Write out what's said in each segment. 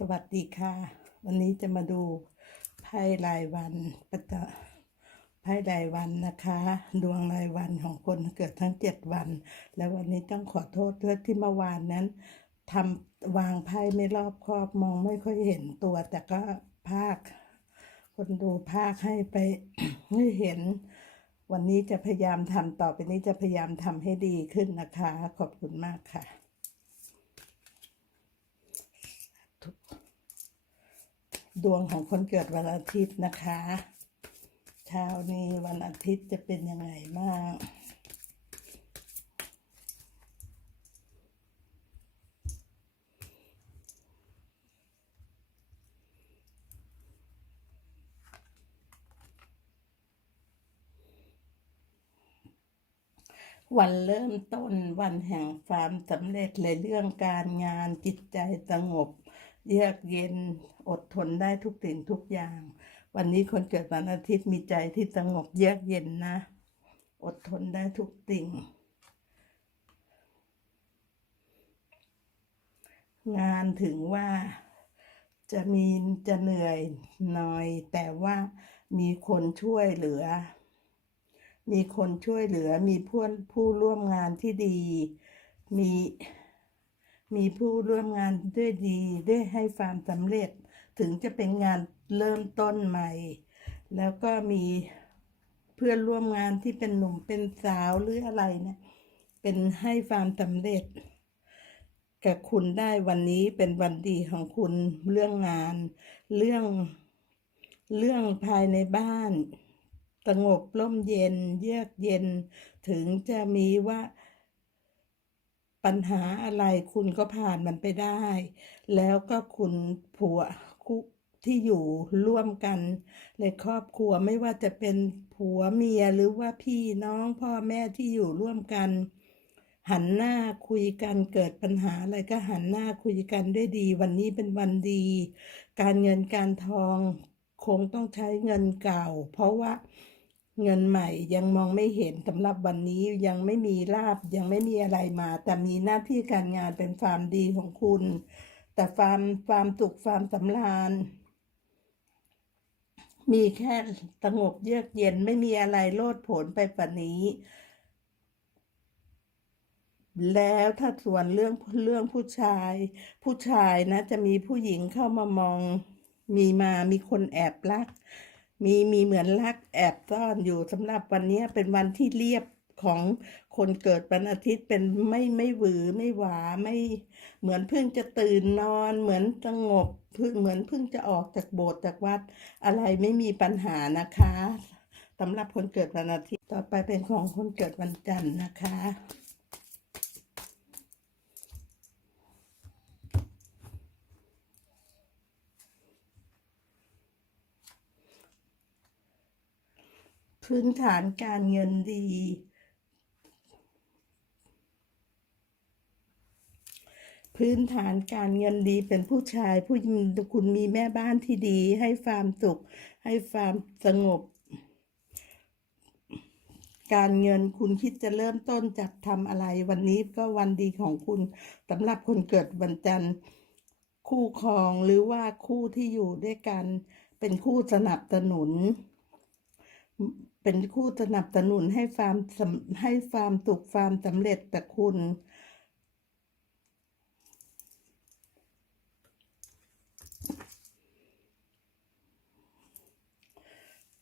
สวัสดีค่ะ วันนี้จะมาดูไพ่รายวันประจำไพ่รายวันนะคะ ดวงรายวันของคนเกิดทั้งเจ็ดวัน แล้ววันนี้ต้องขอโทษด้วยที่เมื่อวานนั้นทำวางไพ่ไม่รอบครอบมองไม่ค่อยเห็นตัว แต่ก็ภาค คนดูภาคให้ไปให้เห็น วันนี้จะพยายามทำต่อไปนี้จะพยายามทำให้ดีขึ้นนะคะ ขอบคุณมากค่ะ ดวงของคนเกิดวันอาทิตย์นะคะเช้านี้วันอาทิตย์จะเป็นยังไงบ้างวันเริ่มต้นวันแห่งความสำเร็จในเรื่องการงานจิตใจสงบ เยือกเย็นอดทนได้ทุกสิ่งทุกอย่าง วันนี้คนเกิดวันอาทิตย์มีใจที่สงบเยือกเย็นนะ อดทนได้ทุกสิ่ง งานถึงว่าจะมีจะเหนื่อยหน่อย แต่ว่ามีคนช่วยเหลือ มีคนช่วยเหลือมีผู้ผู้ร่วมงานที่ดี มี มีผู้ร่วมงานด้วยดีได้ให้ความสำเร็จ ถึงจะเป็นงานเริ่มต้นใหม่ แล้วก็มีเพื่อนร่วมงานที่เป็นหนุ่มเป็นสาวหรืออะไรเนี่ยเป็นให้ความสำเร็จ กับคุณได้วันนี้เป็นวันดีของคุณเรื่องงาน เรื่องเรื่องภายในบ้าน สงบร่มเย็น เยือกเย็น ถึงจะมีว่า ปัญหาอะไรคุณก็ผ่านมันไปได้ แล้วก็คุณผัวคุที่อยู่ร่วมกันในครอบครัวไม่ว่าจะเป็นผัวเมียหรือว่าพี่น้องพ่อแม่ที่อยู่ร่วมกัน หันหน้าคุยกันเกิดปัญหาอะไรก็หันหน้าคุยกันด้วยดี วันนี้เป็นวันดี การเงินการทองคงต้องใช้เงินเก่า เพราะว่า เงินใหม่ยังมองไม่เห็นสำหรับวันนี้ยังไม่มีลาบยังไม่มีอะไรมา แต่มีหน้าที่การงานเป็นความดีของคุณ แต่ความความสุขความสำราญ มีแค่สงบเยือกเย็นไม่มีอะไรโลดโผนไปกว่านี้ แล้วถ้าส่วนเรื่องเรื่องผู้ชาย ผู้ชายนะจะมีผู้หญิงเข้ามามอง มีมามีคนแอบรัก มีมีเหมือนรักแอบซ่อนอยู่สำหรับวันนี้เป็นวันที่เรียบของคนเกิดวันอาทิตย์เป็นไม่ไม่หวือไม่หวาไม่เหมือนเพิ่งจะตื่นนอนเหมือนสงบเพิ่งเหมือนเพิ่งจะออกจากโบสถ์จากวัด อะไรไม่มีปัญหานะคะสำหรับคนเกิดวันอาทิตย์ต่อไปเป็นของคนเกิดวันจันทร์นะคะ พื้นฐานการเงินดี พื้นฐานการเงินดีเป็นผู้ชายผู้คุณมีแม่บ้านที่ดี ให้ความสุข ให้ความสงบ การเงินคุณคิดจะเริ่มต้นจากทำอะไร วันนี้ก็วันดีของคุณสำหรับคนเกิดวันจันทร์คู่ครองหรือว่าคู่ที่อยู่ด้วยกันเป็นคู่สนับสนุน เป็นคู่สนับสนุนให้ความสำให้ความสุขความสำเร็จแต่คุณ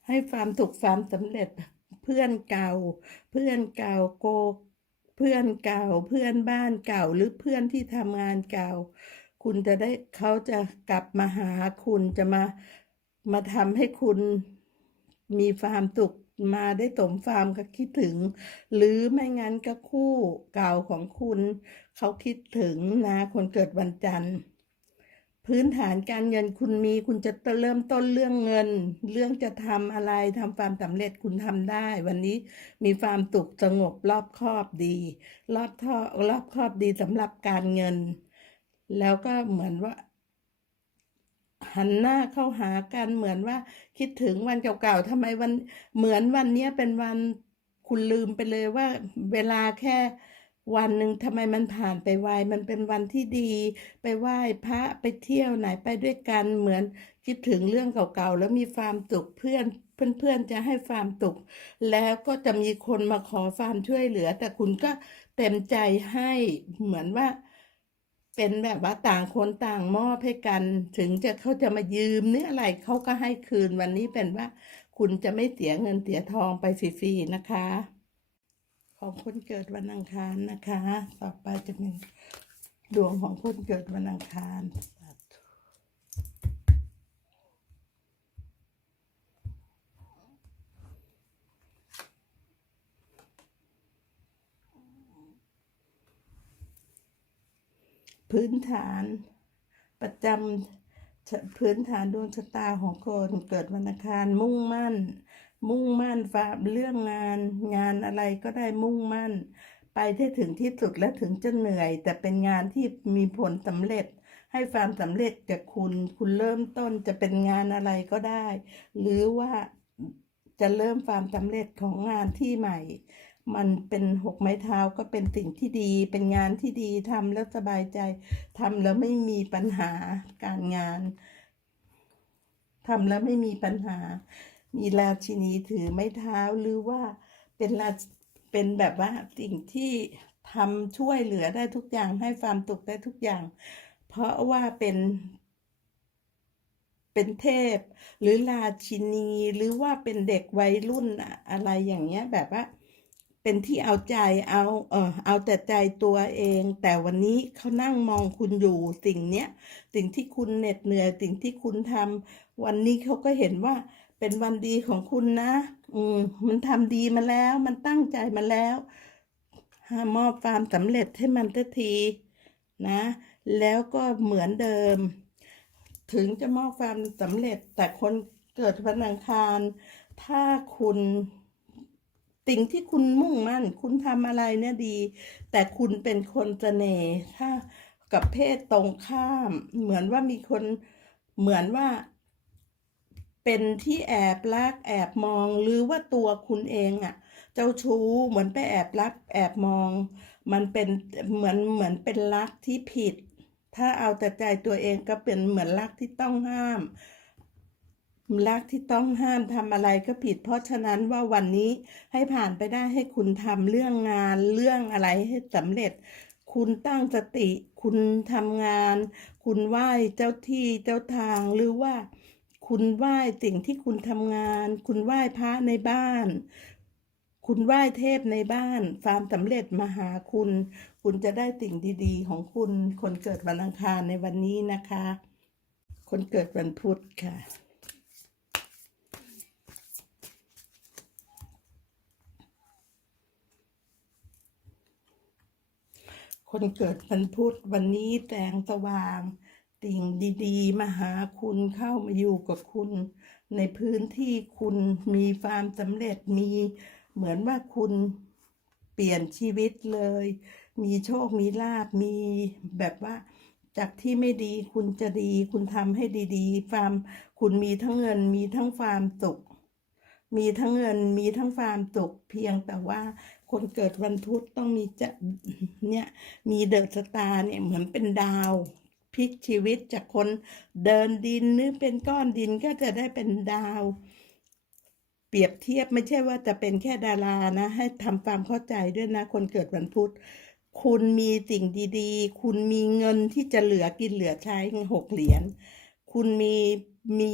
ให้ความสุขความสำเร็จเพื่อนเก่า เพื่อนเก่าโก เพื่อนเก่า เพื่อนบ้านเก่าหรือเพื่อนที่ทำงานเก่า คุณจะได้เขาจะกลับมาหาคุณจะมามาทำให้คุณมีความสุข มาได้สมความก็คิดถึง หรือไม่งั้นก็คู่เก่าของคุณ เขาคิดถึงนะคนเกิดวันจันทร์ พื้นฐานการเงินคุณมีคุณจะเริ่มต้นเรื่องเงิน เรื่องจะทำอะไรทำความสำเร็จคุณทำได้ วันนี้มีความสุขสงบรอบครอบดี รอบท่อรอบครอบดีสำหรับการเงิน แล้วก็เหมือนว่า หันหน้าเข้าหากันเหมือนว่าคิดถึงวันเก่าๆทำไมวันเหมือนวันนี้เป็นวันคุณลืมไปเลยว่าเวลาแค่วันหนึ่งทำไมมันผ่านไปไวมันเป็นวันที่ดี ไปไหว้พระไปเที่ยวไหนไปด้วยกันเหมือนคิดถึงเรื่องเก่าๆ แล้วมีความสุขเพื่อนเพื่อนๆจะให้ความสุขแล้วก็จะมีคนมาขอความช่วยเหลือ แต่คุณก็เต็มใจให้เหมือนว่า เป็นแบบว่าต่างคนต่างมอบให้กัน ถึงจะเขาจะมายืมเนี่ยอะไรเขาก็ให้คืนวันนี้เป็นว่า คุณจะไม่เสียเงินเสียทองไปฟรีๆนะคะ ของคนเกิดวันอังคารนะคะ ต่อไปจะเป็นดวงของคนเกิดวันอังคาร พื้นฐาน ประจำพื้นฐานดวงชะตาของคนเกิดวันอังคารมุ่งมั่น มุ่งมั่นฝ่าเรื่องงาน งานอะไรก็ได้มุ่งมั่น ไปได้ถึงที่สุดและถึงจะเหนื่อย แต่เป็นงานที่มีผลสำเร็จให้ความสำเร็จจากคุณ คุณเริ่มต้นจะเป็นงานอะไรก็ได้ หรือว่าจะเริ่มความสำเร็จของงานที่ใหม่ มันเป็นหกไม้เท้าก็เป็นสิ่งที่ดี เป็นงานที่ดีทำแล้วสบายใจทำแล้วไม่มีปัญหาการงานทำแล้วไม่มีปัญหา มีราชินีถือไม้เท้าหรือว่าเป็นราเป็นแบบว่าสิ่งที่ทำช่วยเหลือได้ทุกอย่างให้ความสุขได้ทุกอย่าง เพราะว่าเป็นเป็นเทพ หรือราชินีหรือว่าเป็นเด็กวัยรุ่นอะอะไรอย่างเงี้ยแบบว่า เป็นที่เอาใจเอาเออเอาแต่ใจตัวเอง แต่วันนี้เขานั่งมองคุณอยู่สิ่งเนี้ยสิ่งที่คุณเหน็ดเหนื่อยสิ่งที่คุณทำวันนี้เขาก็เห็นว่าเป็นวันดีของคุณนะ อืมมันทำดีมาแล้ว มันตั้งใจมาแล้วหามอบความสำเร็จให้มันสักทีนะ แล้วก็เหมือนเดิม ถึงจะมอบความสำเร็จแต่คนเกิดวันอังคาร ถ้าคุณ สิ่งที่คุณมุ่งมั่น คุณทำอะไรเนี่ยดี แต่คุณเป็นคนเสน่ห์ถ้ากับเพศตรงข้าม เหมือนว่ามีคนเหมือนว่า เป็นที่แอบรักแอบมอง หรือว่าตัวคุณเองอะ่ะ เจ้าชู้เหมือนไปแอบรักแอบมอง มันเป็นเหมือนเหมือนเป็นรักที่ผิด ถ้าเอาแต่ใจตัวเองก็เป็นเหมือนรักที่ต้องห้าม รักที่ต้องห้ามทำอะไรก็ผิด เพราะฉะนั้นว่าวันนี้ให้ผ่านไปได้ให้คุณทำเรื่องงานเรื่องอะไรให้สำเร็จ คุณตั้งสติ คุณทำงาน คุณไหว้เจ้าที่เจ้าทางหรือว่า คุณไหว้สิ่งที่คุณทำงาน คุณไหว้พระในบ้าน คุณไหว้เทพในบ้านความสำเร็จมาหาคุณ คุณจะได้สิ่งดีๆ ของคุณ คนเกิดวันอังคารในวันนี้นะคะ คนเกิดวันพุธค่ะ คนเกิดวันพุธวันนี้แสงสว่างสิ่งดีๆ มาหาคุณเข้ามาอยู่กับคุณ ในพื้นที่คุณมีความสำเร็จมีเหมือนว่าคุณเปลี่ยนชีวิตเลย มีโชคมีลาบมีแบบว่า จากที่ไม่ดีคุณจะดี คุณทำให้ดีๆความคุณมีทั้งเงินมีทั้งความสุขมีทั้งเงินมีทั้งความสุขเพียงแต่ว่า คนเกิดวันพุธต้องมีจะเนี่ยมีเดอะสตาร์เนี่ยเหมือนเป็นดาวพลิกชีวิตจากคนเดินดินหรือเป็นก้อนดินก็จะได้เป็นดาว เปรียบเทียบไม่ใช่ว่าจะเป็นแค่ดารานะ ให้ทำความเข้าใจด้วยนะ คนเกิดวันพุธคุณมีสิ่งดีๆ คุณมีเงินที่จะเหลือกินเหลือใช้หกเหรียญคุณมีมี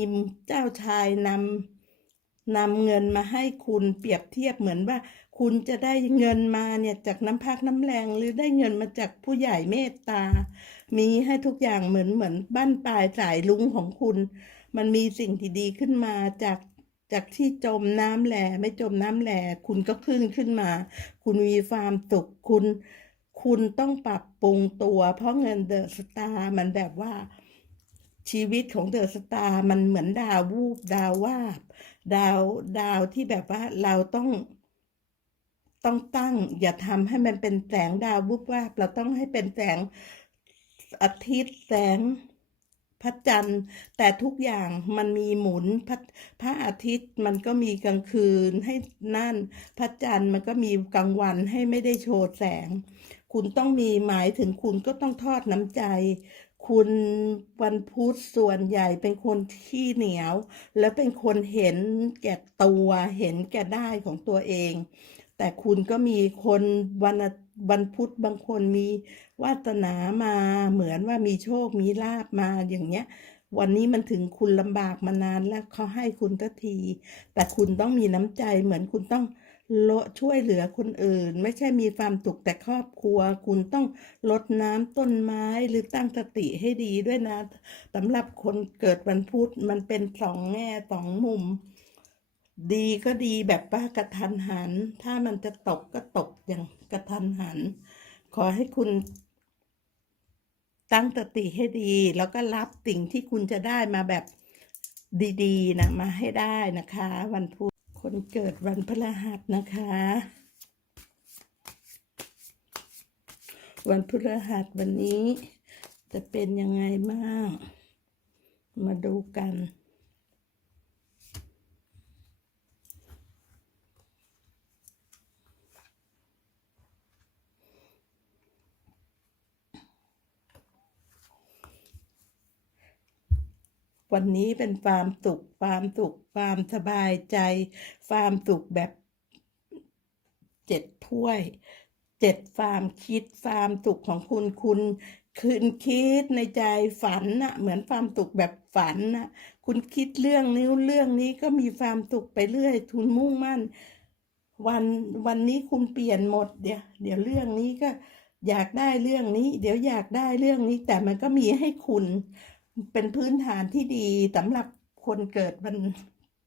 เจ้าชายนำนำเงินมาให้คุณเปรียบเทียบเหมือนว่า คุณจะได้เงินมาเนี่ยจากน้ำพักน้ำแรงหรือได้เงินมาจากผู้ใหญ่เมตตา มีให้ทุกอย่างเหมือนเหมือนบ้านปลายสายลุงของคุณ มันมีสิ่งที่ดีขึ้นมาจากจากที่จมน้ำแหล่ไม่จมน้ำแหล่คุณก็ขึ้นขึ้นมา คุณมีความสุขคุณ คุณต้องปรับปรุงตัว เพราะเงินเดอะสตาร์มันแบบว่าชีวิตของเดอะสตาร์มันเหมือนดาววูบดาววาบ ดาวดาวที่แบบว่าเราต้อง ต้องตั้ง อย่าทำให้มันเป็นแสงดาววูบวาบเราต้องให้เป็นแสงอาทิตย์แสงพระจันทร์ แต่ทุกอย่างมันมีหมุนพระพระอาทิตย์มันก็มีกลางคืนให้นั่น พระจันทร์มันก็มีกลางวันให้ไม่ได้โชว์แสง คุณต้องมีหมายถึงคุณก็ต้องทอดน้ำใจ คุณวันพุธส่วนใหญ่เป็นคนที่เหนียว และเป็นคนเห็นแก่ตัวเห็นแก่ได้ของตัวเอง แต่คุณก็มีคนวันวันพุธบางคนมีวาสนามาเหมือนว่ามีโชคมีลาบมาอย่างเงี้ย วันนี้มันถึงคุณลำบากมานานแล้วเขาให้คุณทัที แต่คุณต้องมีน้ำใจเหมือนคุณต้องลดช่วยเหลือคนอื่น ไม่ใช่มีความสุขแต่ครอบครัว คุณต้องลดน้ำต้นไม้หรือตั้งสติให้ดีด้วยนะสำหรับคนเกิดวันพุธมันเป็นสองแง่สองมุม ดีก็ดีแบบว่ากระทันหัน ถ้ามันจะตกก็ตกอย่างกระทันหัน ขอให้คุณตั้งสติให้ดี แล้วก็รับสิ่งที่คุณจะได้มาแบบดีๆนะมาให้ได้นะคะ วันพุธคนเกิดวันพฤหัสนะคะ วันพฤหัสวันนี้จะเป็นยังไงบ้าง มาดูกัน วันนี้เป็นความสุขความสุขความสบายใจ ความสุขแบบเจ็ดถ้วยเจ็ดความคิดความสุขของคุณคุณคืนคิดในใจฝันน่ะ เหมือนความสุขแบบฝันน่ะ คุณคิดเรื่องนี้เรื่องนี้ก็มีความสุขไปเรื่อยทุนมุ่งมั่น วันวันนี้คุณเปลี่ยนหมดเดี๋ยวเดี๋ยวเรื่องนี้ก็อยากได้เรื่องนี้ เดี๋ยวอยากได้เรื่องนี้ แต่มันก็มีให้คุณ เป็นพื้นฐานที่ดีสำหรับคนเกิดวัน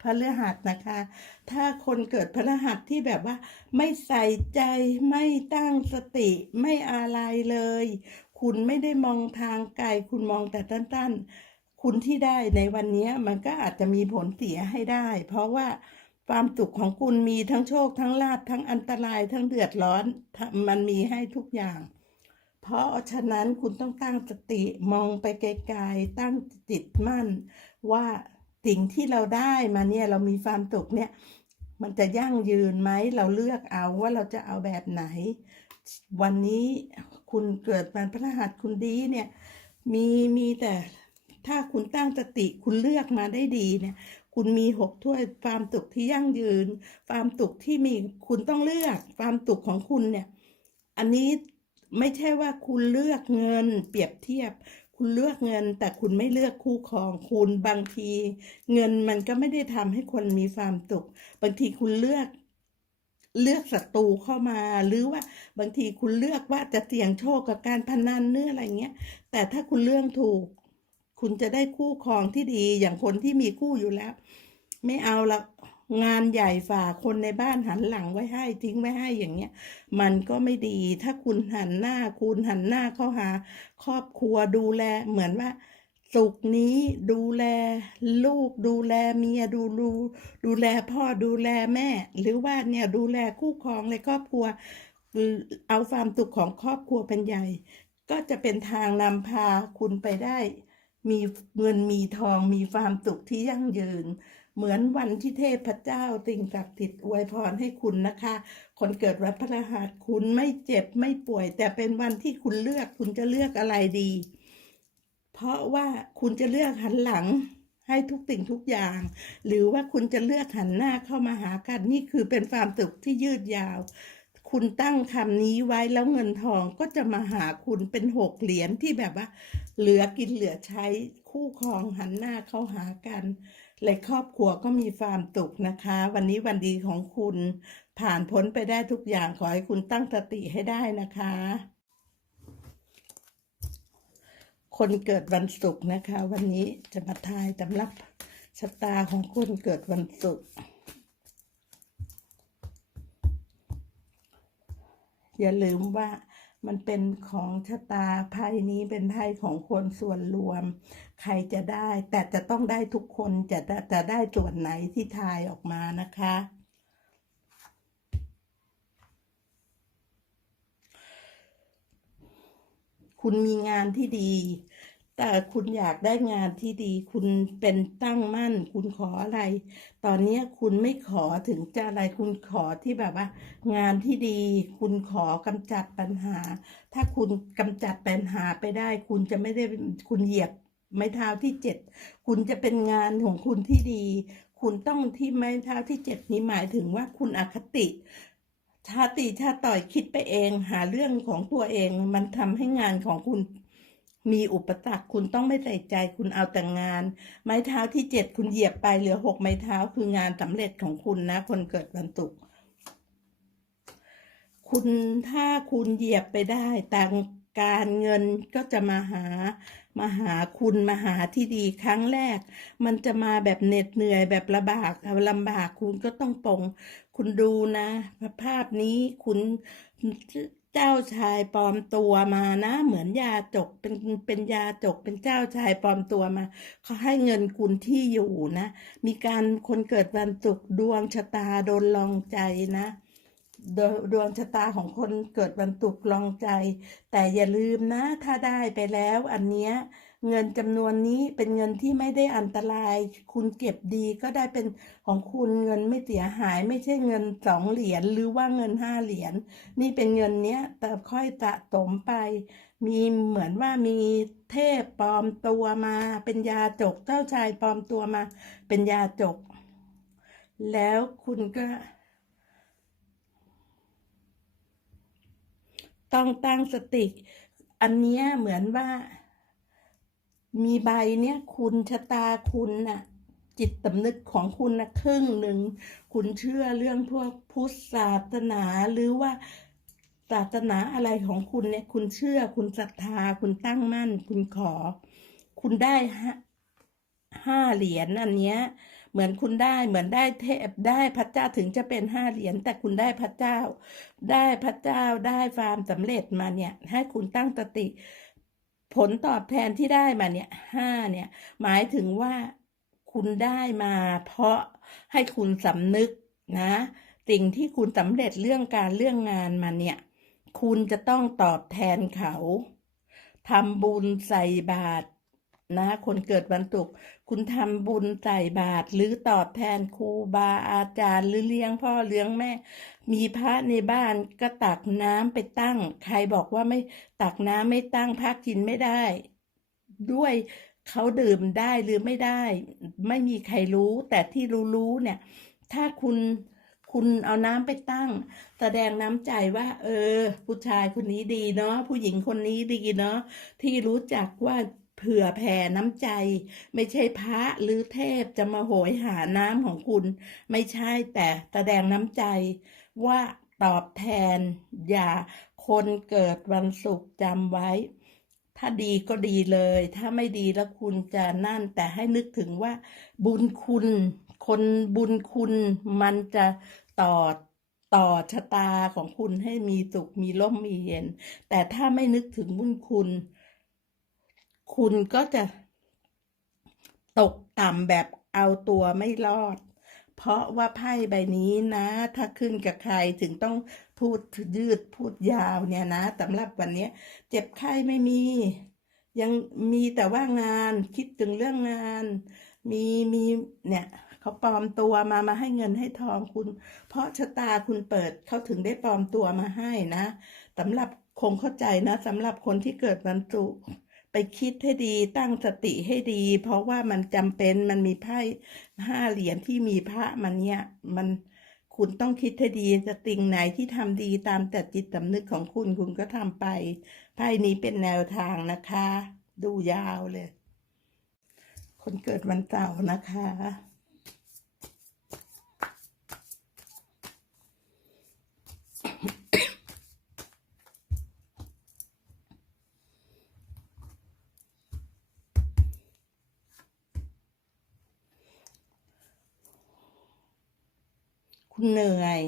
พฤหัสนะคะ ถ้าคนเกิดพฤหัสที่แบบว่า ไม่ใส่ใจไม่ตั้งสติไม่อะไรเลย คุณไม่ได้มองทางไกลคุณมองแต่ตั้นๆ คุณที่ได้ในวันนี้มันก็อาจจะมีผลเสียให้ได้ เพราะว่าความสุขของคุณมีทั้งโชคทั้งลาภทั้งอันตรายทั้งเดือดร้อนมันมีให้ทุกอย่าง เพราะฉะนั้นคุณต้องตั้งสติมองไปไกลๆตั้งจิตมั่น ว่าสิ่งที่เราได้มาเนี่ยเรามีความสุขเนี่ย มันจะยั่งยืนไหมเราเลือกเอาว่าเราจะเอาแบบไหน วันนี้คุณเกิดวันพฤหัสคุณดีเนี่ย มีมีแต่ถ้าคุณตั้งสติคุณเลือกมาได้ดีเนี่ย คุณมีหกถ้วยความสุขที่ยั่งยืน ความสุขที่มีคุณต้องเลือกความสุขของคุณเนี่ย อันนี้ ไม่ใช่ว่าคุณเลือกเงินเปรียบเทียบ คุณเลือกเงิน แต่คุณไม่เลือกคู่ครองคุณบางที เงินมันก็ไม่ได้ทำให้คนมีความสุขบางทีคุณเลือกเลือกศัตรูเข้ามาหรือว่าบางทีคุณเลือกว่าจะเสี่ยงโชคกับการพนันเนื้ออะไรเงี้ย แต่ถ้าคุณเลือกถูก คุณจะได้คู่ครองที่ดีอย่างคนที่มีคู่อยู่แล้ว ไม่เอาละ งานใหญ่ฝ่าคนในบ้านหันหลังไว้ให้ทิ้งไว้ให้อย่างเงี้ย มันก็ไม่ดีถ้าคุณหันหน้าคุณหันหน้าเข้าหา ครอบครัวดูแลเหมือนว่าสุขนี้ดูแลลูกดูแลเมียดูดูดูแลพ่อดูแลแม่ หรือว่าเนี่ยดูแลคู่ครองในครอบครัว เอาความสุขของครอบครัวเป็นใหญ่ ก็จะเป็นทางนำพาคุณไปได้ มีเงินมีทองมีความสุขที่ยั่งยืน เหมือนวันที่เทพเจ้าสิ่งศักดิ์สิทธิ์อวยพรให้คุณนะคะ คนเกิดวันพฤหัสคุณไม่เจ็บไม่ป่วย แต่เป็นวันที่คุณเลือกคุณจะเลือกอะไรดี เพราะว่าคุณจะเลือกหันหลังให้ทุกสิ่งทุกอย่าง หรือว่าคุณจะเลือกหันหน้าเข้ามาหากันนี่คือเป็นความสุขที่ยืดยาว คุณตั้งคำนี้ไว้แล้วเงินทองก็จะมาหาคุณเป็นหกเหรียญที่แบบว่า เหลือกินเหลือใช้คู่ครองหันหน้าเข้าหากัน และครอบครัวก็มีความสุขนะคะ วันนี้วันดีของคุณ ผ่านพ้นไปได้ทุกอย่างขอให้คุณตั้งสติให้ได้นะคะ คนเกิดวันศุกร์นะคะ วันนี้จะมาทายตำรับชะตาของคนเกิดวันศุกร์อย่าลืมว่ามันเป็นของชะตาไพ่นี้เป็นไพ่ของคนส่วนรวม ใครจะได้ แต่จะต้องได้ทุกคนจะจะได้ส่วนไหนที่ทายออกมานะคะ คุณมีงานที่ดี แต่คุณอยากได้งานที่ดี คุณเป็นตั้งมั่น คุณขออะไร ตอนนี้คุณไม่ขอถึงจะอะไร คุณขอที่แบบว่า งานที่ดี คุณขอกำจัดปัญหา ถ้าคุณกำจัดปัญหาไปได้ คุณจะไม่ได้คุณเหยียบ ไม้เท้าที่เจ็ดคุณจะเป็นงานของคุณที่ดี คุณต้องที่ไม้เท้าที่เจ็ดนี้หมายถึงว่าคุณอคติ ชาติชาต่อยคิดไปเอง หาเรื่องของตัวเอง มันทำให้งานของคุณมีอุปสรรคคุณต้องไม่ใส่ใจคุณเอาแต่งาน ไม้เท้าที่เจ็ดคุณเหยียบไปเหลือหกไม้เท้าคืองานสำเร็จของคุณนะ คนเกิดวันศุกร์คุณถ้าคุณเหยียบไปได้ต่าง การเงินก็จะมาหามาหาคุณมาหาที่ดีครั้งแรก มันจะมาแบบเหน็ดเหนื่อยแบบลำบากลำบากคุณก็ต้องปลงคุณดูนะภาพนี้คุณเจ้าชายปลอมตัวมานะ เหมือนยาจกเป็นเป็นยาจกเป็นเจ้าชายปลอมตัวมาเขาให้เงินคุณที่อยู่นะ มีการคนเกิดวันศุกร์ดวงชะตาโดนลองใจนะ ดวดวงชะตาของคนเกิดวันศุกลองใจ แต่อย่าลืมนะ ถ้าได้ไปแล้วอันเนี้ยเงินจำนวนนี้เป็นเงินที่ไม่ได้อันตราย คุณเก็บดีก็ได้เป็นของคุณเงินไม่เสียหาย ไม่ใช่เงินสองเหรียญหรือว่าเงินห้าเหรียญนี่เป็นเงินเนี้ยแต่ค่อยสะสมไป มีเหมือนว่ามีเทพปลอมตัวมา เป็นยาจกเจ้าชายปลอมตัวมา เป็นยาจก แล้วคุณก็ ต้องตั้งสติอันเนี้ยเหมือนว่า มีใบเนี้ยคุณชะตาคุณน่ะ จิตสำนึกของคุณนะครึ่งหนึ่ง คุณเชื่อเรื่องพวกพุทธศาสนาหรือว่าศาสนาอะไรของคุณเนี่ย คุณเชื่อ คุณศรัทธา คุณตั้งมั่น คุณขอ คุณได้ห้าห้าเหรียญอันเนี้ย เหมือนคุณได้เหมือนได้เทพได้พระเจ้าถึงจะเป็นห้าเหรียญแต่คุณได้พระเจ้า ได้พระเจ้าได้ความสำเร็จมาเนี่ย ให้คุณตั้งสติ ผลตอบแทนที่ได้มาเนี่ยห้าเนี่ย หมายถึงว่าคุณได้มาเพราะให้คุณสำนึกนะ สิ่งที่คุณสำเร็จเรื่องการเรื่องงานมาเนี่ย คุณจะต้องตอบแทนเขาทำบุญใส่บาตร นะคนเกิดวันศุกร์คุณทำบุญใส่บาตรหรือตอบแทนครูบาอาจารย์ หรือเลี้ยงพ่อเลี้ยงแม่ มีพระในบ้านก็ตักน้ำไปตั้ง ใครบอกว่าไม่ตักน้ำไม่ตั้งพระกินไม่ได้ ด้วยเขาดื่มได้หรือไม่ได้ ไม่มีใครรู้ แต่ที่รู้ๆเนี่ย ถ้าคุณคุณเอาน้ำไปตั้ง แสดงน้ำใจว่า เออ ผู้ชายคนนี้ดีเนาะผู้หญิงคนนี้ดีเนาะที่รู้จักว่า เผื่อแผ่น้ำใจ ไม่ใช่พระหรือเทพจะมาโหยหาน้ำของคุณ ไม่ใช่แต่แสดงน้ำใจ ว่าตอบแทน อย่าคนเกิดวันศุกร์จำไว้ ถ้าดีก็ดีเลย ถ้าไม่ดีแล้วคุณจะนั่น แต่ให้นึกถึงว่า บุญคุณ คนบุญคุณมันจะต่อต่อชะตาของคุณให้มีสุขมีร่มมีเย็น แต่ถ้าไม่นึกถึงบุญคุณ คุณก็จะตกต่ำแบบเอาตัวไม่รอด เพราะว่าไพ่ใบนี้นะ ถ้าขึ้นกับใครถึงต้องพูดยืดพูดยาวเนี่ยนะสำหรับวันนี้เจ็บไข้ไม่มี ยังมีแต่ว่างานคิดถึงเรื่องงาน มีมีเนี่ยเขาปลอมตัวมามาให้เงินให้ทองคุณ เพราะชะตาคุณเปิดเขาถึงได้ปลอมตัวมาให้นะสำหรับคงเข้าใจนะสำหรับคนที่เกิดวันศุกร์ ไปคิดให้ดีตั้งสติให้ดี เพราะว่ามันจำเป็นมันมีไพ่ห้าเหรียญที่มีพระมันเนี่ย มันคุณต้องคิดให้ดีจะติ่งไหนที่ทำดีตามแต่จิตสำนึกของคุณคุณก็ทำไป ไพ่นี้เป็นแนวทางนะคะ ดูยาวเลย คนเกิดวันเสาร์นะคะ คุณเหนื่อย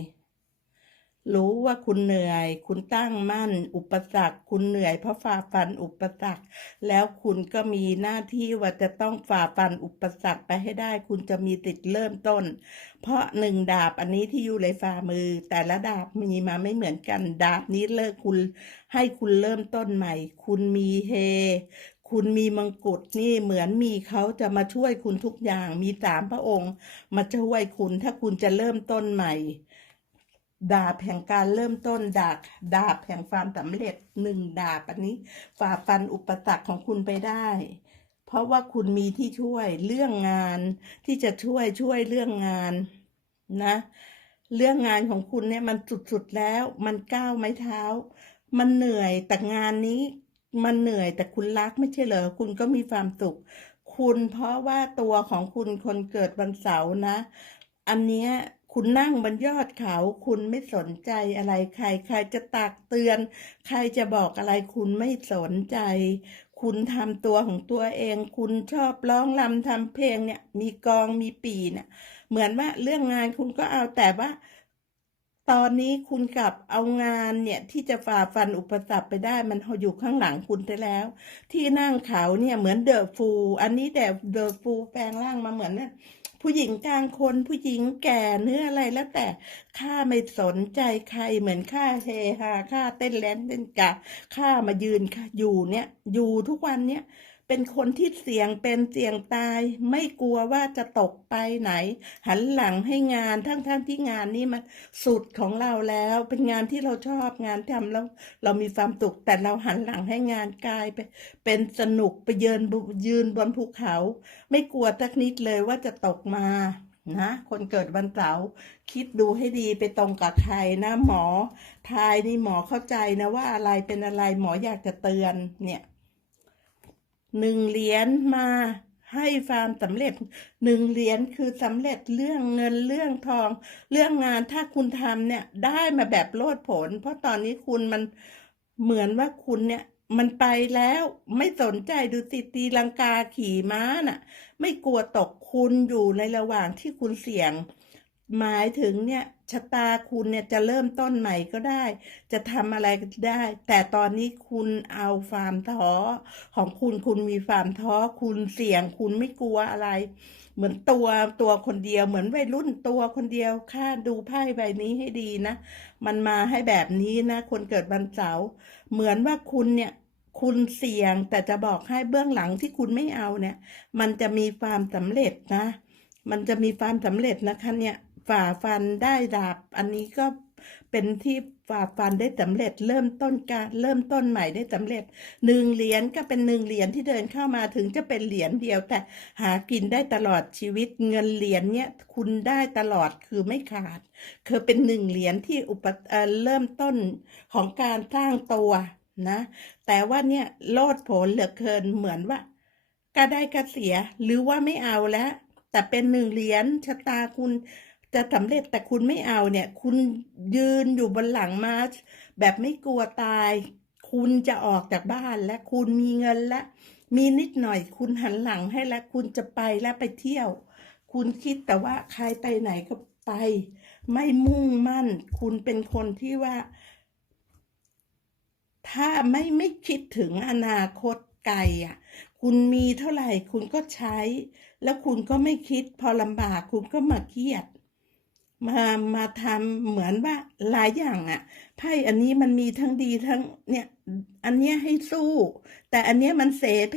รู้ว่าคุณเหนื่อย คุณตั้งมั่น อุปสรรค คุณเหนื่อยเพราะฝ่าฟันอุปสรรค แล้วคุณก็มีหน้าที่ว่าจะต้องฝ่าฟันอุปสรรคไปให้ได้ คุณจะมีติดเริ่มต้น เพราะหนึ่งดาบอันนี้ที่อยู่ในฝ่ามือ แต่ละดาบมีมาไม่เหมือนกัน ดาบนี้เลิกคุณ ให้คุณเริ่มต้นใหม่ คุณมีเฮ คุณมีมังกุฎนี่เหมือนมีเขาจะมาช่วยคุณทุกอย่าง มีสามพระองค์ มาช่วยคุณถ้าคุณจะเริ่มต้นใหม่ ดาบแห่งการเริ่มต้นดาบดาบแห่งความสำเร็จหนึ่งดาบอันนี้ฝ่าฟันอุปสรรคของคุณไปได้ เพราะว่าคุณมีที่ช่วยเรื่องงานที่จะช่วยช่วยเรื่องงานนะ เรื่องงานของคุณเนี่ยมันสุดๆแล้ว มันก้าวไม้เท้า มันเหนื่อยแต่งานนี้ มันเหนื่อยแต่คุณรักไม่ใช่เหรอคุณก็มีความสุข คุณเพราะว่าตัวของคุณคนเกิดวันเสาร์นะ อันเนี้ยคุณนั่งบนยอดเขา คุณไม่สนใจอะไรใคร ใครจะตักเตือน ใครจะบอกอะไรคุณไม่สนใจ คุณทำตัวของตัวเอง คุณชอบร้องรำทำเพลงเนี่ย มีกองมีปีเนี่ย เหมือนว่าเรื่องงานคุณก็เอาแต่ว่า ตอนนี้คุณกลับเอางานเนี่ยที่จะฝ่าฟันอุปสรรคไปได้มันอยู่ข้างหลังคุณไปแล้ว ที่นั่งเขาเนี่ยเหมือนเดอะฟู อันนี้แต่เดอะฟูแปลงร่างมาเหมือนนี่ยผู้หญิงกลางคนผู้หญิงแก่เนื้ออะไรแล้วแต่ข้าไม่สนใจใครเหมือนข้าเฮฮาข้าเต้นแลนเต้นกะข้ามายืนค่ะอยู่เนี่ยอยู่ทุกวันเนี่ย เป็นคนที่เสี่ยงเป็นเสี่ยงตาย ไม่กลัวว่าจะตกไปไหน หันหลังให้งานทั้งๆทที่งานนี้มันสุดของเราแล้ว เป็นงานที่เราชอบงานทำแล้ว เรามีความสุขแต่เราหันหลังให้งานกลายไป เป็นสนุกไปเยืนยืนบนภูเขา ไม่กลัวสักนิดเลยว่าจะตกมานะคนเกิดวันเสาร์คิดดูให้ดีไปตรงกับใครนะหมอทายนี่หมอเข้าใจนะว่าอะไรเป็นอะไรหมออยากจะเตือนเนี่ย หนึ่งเหรียญมาให้ความสำเร็จหนึ่งเหรียญคือสำเร็จเรื่องเงินเรื่องทอง เรื่องงานถ้าคุณทำเนี่ยได้มาแบบโลดผล เพราะตอนนี้คุณมันเหมือนว่าคุณเนี่ยมันไปแล้วไม่สนใจดูสิตีลังกาขี่ม้าน่ะ ไม่กลัวตกคุณอยู่ในระหว่างที่คุณเสี่ยง หมายถึงเนี่ยชะตาคุณเนี่ยจะเริ่มต้นใหม่ก็ได้ จะทำอะไรก็ได้ แต่ตอนนี้คุณเอาความท้อของคุณคุณมีความท้อคุณเสี่ยงคุณไม่กลัวอะไร เหมือนตัวตัวคนเดียวเหมือนวัยรุ่นตัวคนเดียวค่าดูไพ่ใบนี้ให้ดีนะ มันมาให้แบบนี้นะ คนเกิดวันเสาร์เหมือนว่าคุณเนี่ยคุณเสี่ยงแต่จะบอกให้เบื้องหลังที่คุณไม่เอาเนี่ย มันจะมีความสำเร็จนะ มันจะมีความสำเร็จนะคะเนี่ย ฝ่าฟันได้ดาบ อันนี้ก็เป็นที่ฝ่าฟันได้สำเร็จ เริ่มต้นการเริ่มต้นใหม่ได้สำเร็จหนึ่งเหรียญก็เป็นหนึ่งเหรียญที่เดินเข้ามาถึงจะเป็นเหรียญเดียว แต่หากินได้ตลอดชีวิตเงินเหรียญเนี่ยคุณได้ตลอดคือไม่ขาด คือเป็นหนึ่งเหรียญที่อุปเอ่อเริ่มต้นของการสร้างตัวนะ แต่ว่าเนี่ยโลดโผนเหลือเกินเหมือนว่าก็ได้ก็เสียหรือว่าไม่เอาแล้วแต่เป็นหนึ่งเหรียญชะตาคุณ จะสำเร็จแต่คุณไม่เอาเนี่ย คุณยืนอยู่บนหลังม้าแบบไม่กลัวตาย คุณจะออกจากบ้านและคุณมีเงินและ มีนิดหน่อย คุณหันหลังให้และคุณจะไปและไปเที่ยว คุณคิดแต่ว่าใครไปไหนก็ไป ไม่มุ่งมั่น คุณเป็นคนที่ว่า ถ้าไม่ไม่คิดถึงอนาคตไกลอะ คุณมีเท่าไหร่คุณก็ใช้ แล้วคุณก็ไม่คิดพอลำบากคุณก็มาเครียด มามาทำเหมือนว่าหลายอย่างอะไพ่อันนี้มันมีทั้งดีทั้งเนี่ยอันเนี้ยให้สู้ แต่อันเนี้ยมันเสเพ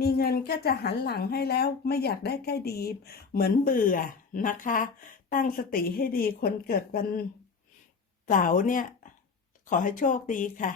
มีเงินก็จะหันหลังให้แล้วไม่อยากได้ใกล้ดี เหมือนเบื่อนะคะ ตั้งสติให้ดีคนเกิดวันเสาร์เนี่ย ขอให้โชคดีค่ะ